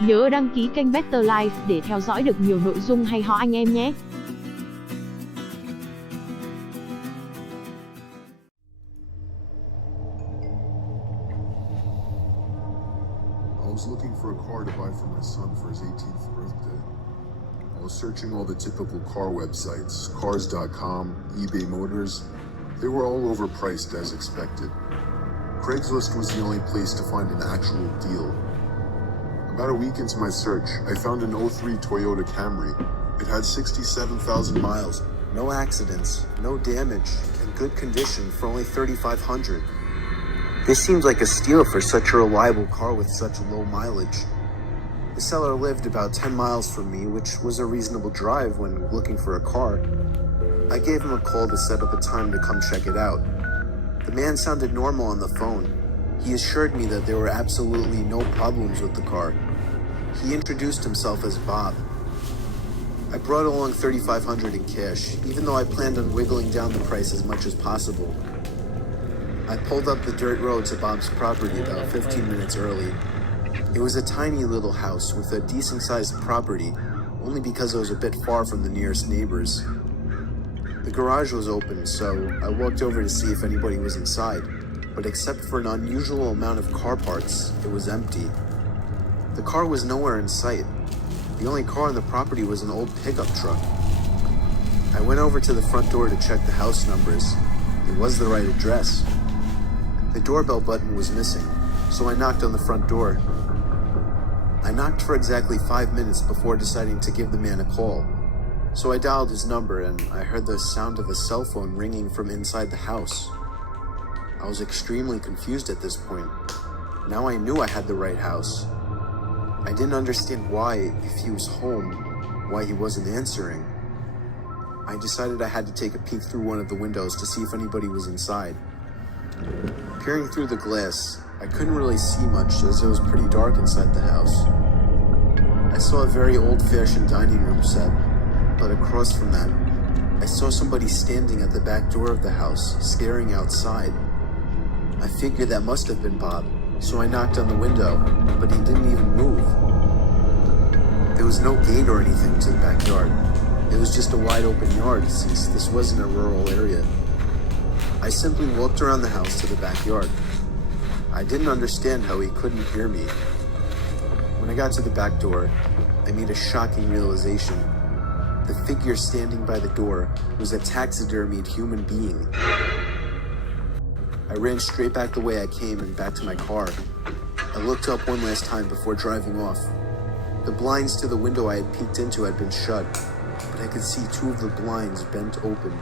Nhớ đăng ký kênh Better Life để theo dõi được nhiều nội dung hay ho anh em nhé. I was looking for a car to buy for my son for his 18th birthday. I was searching all the typical car websites, cars.com, eBay Motors. They were all overpriced as expected. Craigslist was the only place to find an actual deal. About a week into my search, I found an '03 Toyota Camry. It had 67,000 miles, no accidents, no damage, in good condition for only $3,500. This seems like a steal for such a reliable car with such low mileage. The seller lived about 10 miles from me, which was a reasonable drive when looking for a car. I gave him a call to set up a time to come check it out. The man sounded normal on the phone. He assured me that there were absolutely no problems with the car. He introduced himself as Bob. I brought along $3,500 in cash, even though I planned on wiggling down the price as much as possible. I pulled up the dirt road to Bob's property about 15 minutes early. It was a tiny little house with a decent-sized property, only because it was a bit far from the nearest neighbors. The garage was open, so I walked over to see if anybody was inside, but except for an unusual amount of car parts, it was empty. The car was nowhere in sight. The only car on the property was an old pickup truck. I went over to the front door to check the house numbers. It was the right address. The doorbell button was missing, so I knocked on the front door. I knocked for exactly 5 minutes before deciding to give the man a call. So I dialed his number and I heard the sound of a cell phone ringing from inside the house. I was extremely confused at this point. Now I knew I had the right house. I didn't understand why, if he was home, why he wasn't answering. I decided I had to take a peek through one of the windows to see if anybody was inside. Peering through the glass, I couldn't really see much as it was pretty dark inside the house. I saw a very old-fashioned dining room set, but across from that, I saw somebody standing at the back door of the house, staring outside. I figured that must have been Bob, so I knocked on the window, but he didn't even move. There was no gate or anything to the backyard. It was just a wide open yard since this wasn't a rural area. I simply walked around the house to the backyard. I didn't understand how he couldn't hear me. When I got to the back door, I made a shocking realization. The figure standing by the door was a taxidermied human being. I ran straight back the way I came and back to my car. I looked up one last time before driving off. The blinds to the window I had peeked into had been shut, but I could see 2 of the blinds bent open.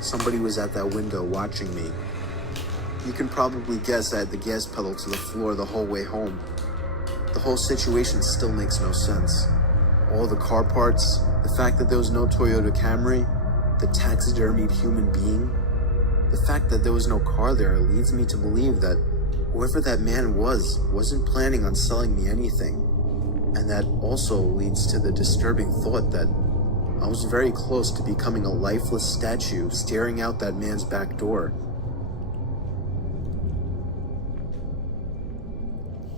Somebody was at that window watching me. You can probably guess I had the gas pedal to the floor the whole way home. The whole situation still makes no sense. All the car parts, the fact that there was no Toyota Camry, the taxidermied human being, the fact that there was no car there leads me to believe that whoever that man wasn't planning on selling me anything. And that also leads to the disturbing thought that I was very close to becoming a lifeless statue staring out that man's back door.